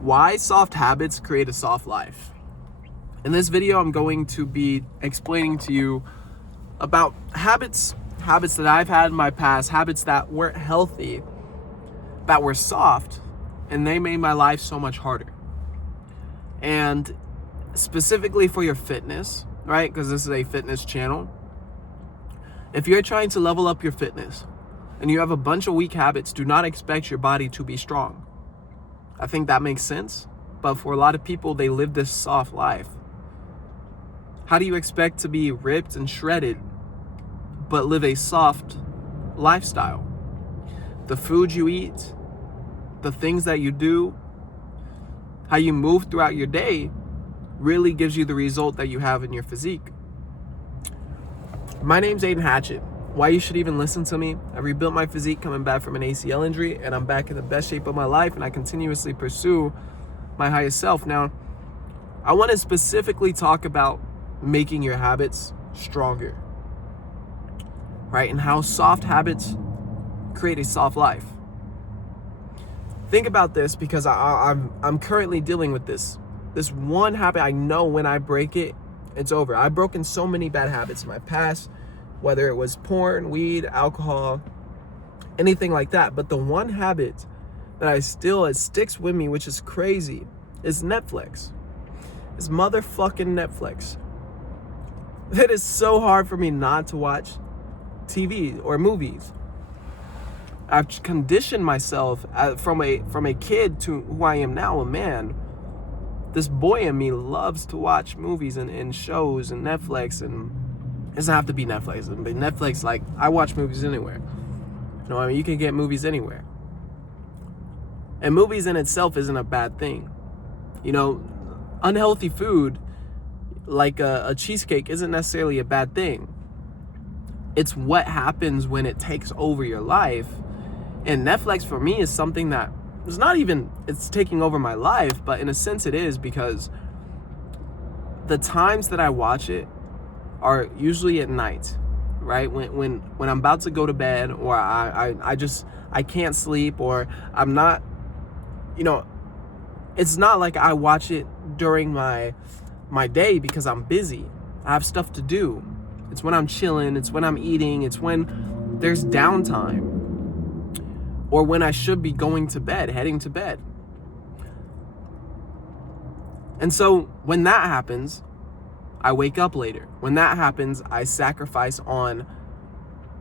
Why soft habits create a soft life. In this video, I'm going to be explaining to you about habits that I've had in my past, habits that weren't healthy, that were soft, and they made my life so much harder. And specifically for your fitness, right? Because this is a fitness channel. If you're trying to level up your fitness and you have a bunch of weak habits, do not expect your body to be strong. I think that makes sense. But for a lot of people, they live this soft life. How do you expect to be ripped and shredded, but live a soft lifestyle? The food you eat, the things that you do, how you move throughout your day really gives you the result that you have in your physique. My name's Aiden Hatchett. Why you should even listen to me? I rebuilt my physique coming back from an ACL injury, and I'm back in the best shape of my life, and I continuously pursue my highest self. Now, I want to specifically talk about making your habits stronger, right? And how soft habits create a soft life. Think about this, because I'm currently dealing with this one habit. I know when I break it, it's over. I've broken so many bad habits in my past, whether it was porn, weed, alcohol, anything like that. But the one habit that it sticks with me, which is crazy, is Netflix. It's motherfucking Netflix. It is so hard for me not to watch TV or movies. I've conditioned myself from a kid to who I am now, a man. This boy in me loves to watch movies and shows and Netflix, and it doesn't have to be Netflix. But Netflix, like, I watch movies anywhere. You know what I mean? You can get movies anywhere. And movies in itself isn't a bad thing. You know, unhealthy food, like a cheesecake, isn't necessarily a bad thing. It's what happens when it takes over your life. And Netflix for me is something that it's not even, it's taking over my life, but in a sense it is, because the times that I watch it are usually at night, right? When I'm about to go to bed, or I can't sleep, or I'm not, you know, it's not like I watch it during my day because I'm busy. I have stuff to do. It's when I'm chilling, it's when I'm eating, it's when there's downtime, or when I should be going to bed, heading to bed. And so when that happens, I wake up later. When that happens, I sacrifice on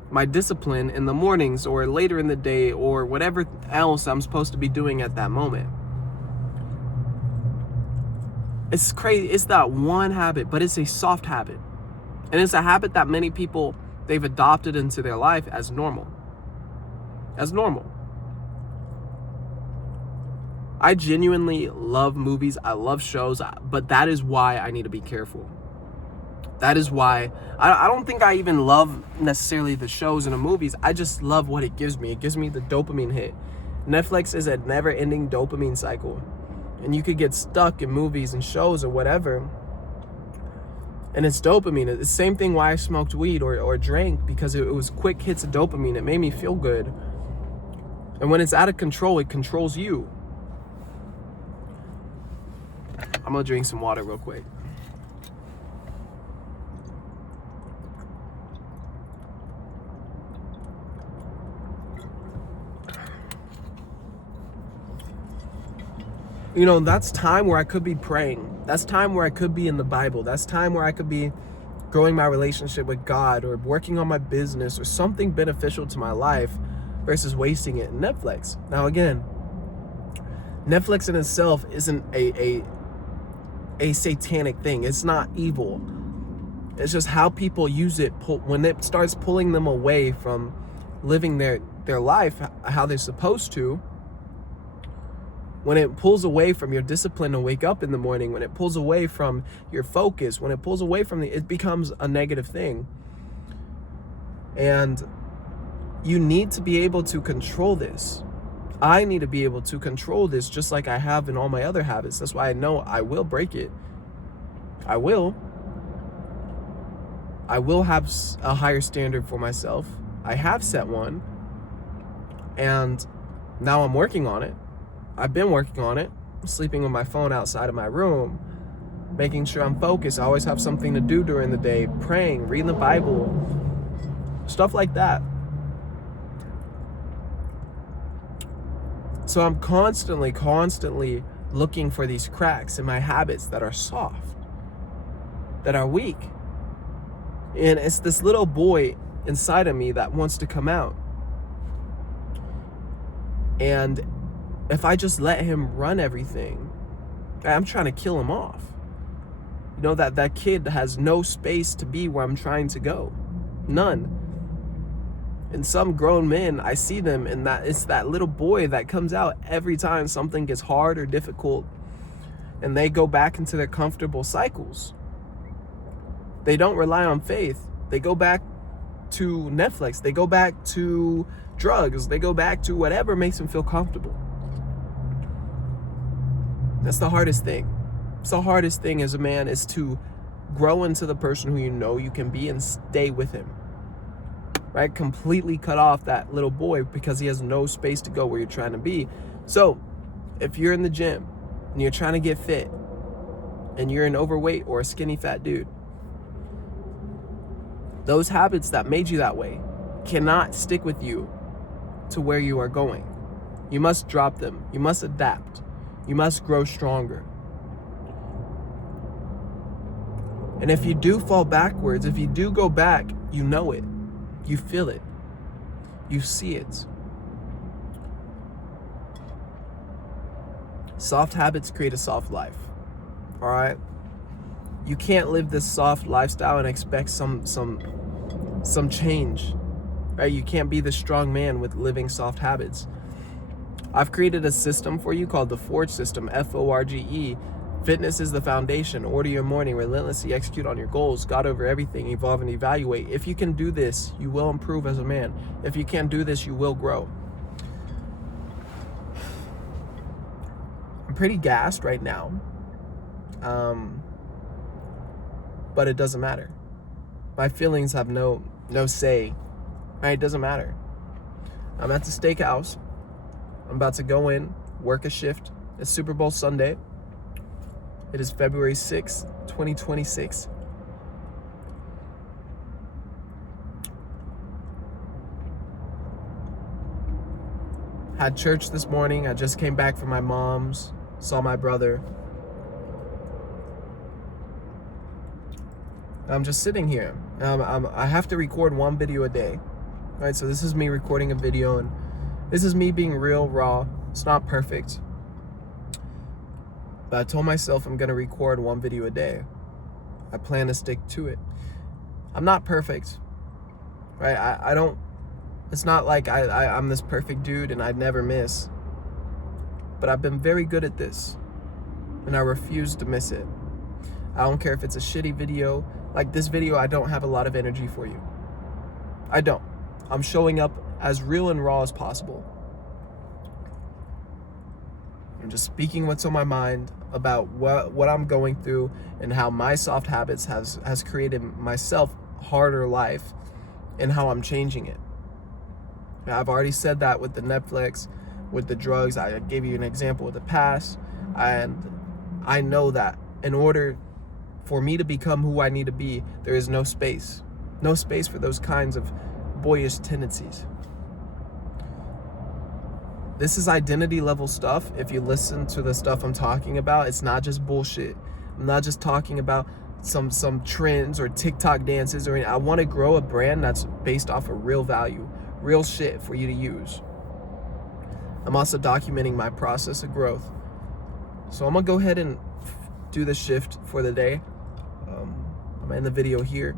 my discipline in the mornings or later in the day, or whatever else I'm supposed to be doing at that moment. It's crazy. It's that one habit, but it's a soft habit. And it's a habit that many people, they've adopted into their life as normal. As normal. I genuinely love movies. I love shows, but that is why I need to be careful. That is why I don't think I even love necessarily the shows and the movies. I just love what it gives me. It gives me the dopamine hit. Netflix is a never-ending dopamine cycle. And you could get stuck in movies and shows or whatever. And it's dopamine. It's the same thing why I smoked weed or drank, because it was quick hits of dopamine. It made me feel good. And when it's out of control, it controls you. I'm gonna drink some water real quick. You know, that's time where I could be praying. That's time where I could be in the Bible. That's time where I could be growing my relationship with God, or working on my business, or something beneficial to my life, versus wasting it in Netflix. Now again, Netflix in itself isn't a satanic thing. It's not evil. It's just how people use it. When it starts pulling them away from living their life how they're supposed to, when it pulls away from your discipline to wake up in the morning, when it pulls away from your focus, when it pulls away from it becomes a negative thing. And you need to be able to control this. I need to be able to control this, just like I have in all my other habits. That's why I know I will break it. I will have a higher standard for myself. I have set one, and now I'm working on it. I've been working on it. sleeping with my phone outside of my room, making sure I'm focused. I always have something to do during the day, praying, reading the Bible, stuff like that. So I'm constantly looking for these cracks in my habits that are soft, that are weak. And it's this little boy inside of me that wants to come out. And if I just let him run everything, I'm trying to kill him off. You know, that kid has no space to be where I'm trying to go. None. And some grown men, I see them, and that it's that little boy that comes out every time something gets hard or difficult, and they go back into their comfortable cycles. They don't rely on faith. They go back to Netflix. They go back to drugs. They go back to whatever makes them feel comfortable. That's the hardest thing. It's the hardest thing as a man, is to grow into the person who you know you can be and stay with him. Right? Completely cut off that little boy because he has no space to go where you're trying to be. So if you're in the gym and you're trying to get fit and you're an overweight or a skinny fat dude, those habits that made you that way cannot stick with you to where you are going. You must drop them. You must adapt. You must grow stronger. And if you do fall backwards, if you do go back, you know it. You feel it. You see it. Soft habits create a soft life. All right? You can't live this soft lifestyle and expect some change. Right? You can't be the strong man with living soft habits. I've created a system for you called the Forge System, FORGE. Fitness is the foundation. Order your morning, relentlessly execute on your goals, God over everything, evolve and evaluate. If you can do this, you will improve as a man. If you can't do this, you will grow. I'm pretty gassed right now, but it doesn't matter. My feelings have no say. Right? It doesn't matter. I'm at the steakhouse. I'm about to go in, work a shift. It's Super Bowl Sunday. It is February 6th, 2026. Had church this morning. I just came back from my mom's, saw my brother. I'm just sitting here. I have to record one video a day. All right, so this is me recording a video, and this is me being real, raw. It's not perfect. But I told myself I'm gonna record one video a day. I plan to stick to it. I'm not perfect, right? I don't, it's not like I'm this perfect dude and I'd never miss. But I've been very good at this, and I refuse to miss it. I don't care if it's a shitty video. Like this video, I don't have a lot of energy for you. I don't. I'm showing up as real and raw as possible. I'm just speaking what's on my mind about what I'm going through and how my soft habits has created myself harder life and how I'm changing it. I've already said that with the Netflix, with the drugs. I gave you an example with the past, and I know that in order for me to become who I need to be, there is no space for those kinds of boyish tendencies. This is identity level stuff. If you listen to the stuff I'm talking about, it's not just bullshit. I'm not just talking about some trends or TikTok dances or anything. I want to grow a brand that's based off of real value, real shit for you to use. I'm also documenting my process of growth. So I'm gonna go ahead and do the shift for the day. I'm gonna end the video here.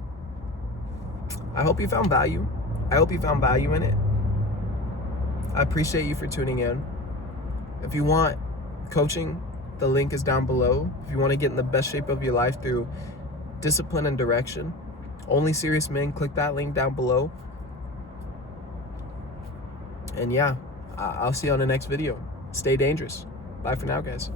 I hope you found value. I hope you found value in it. I appreciate you for tuning in. If you want coaching, the link is down below. If you want to get in the best shape of your life through discipline and direction, Only Serious Men, click that link down below. And yeah, I'll see you on the next video. Stay dangerous. Bye for now, guys.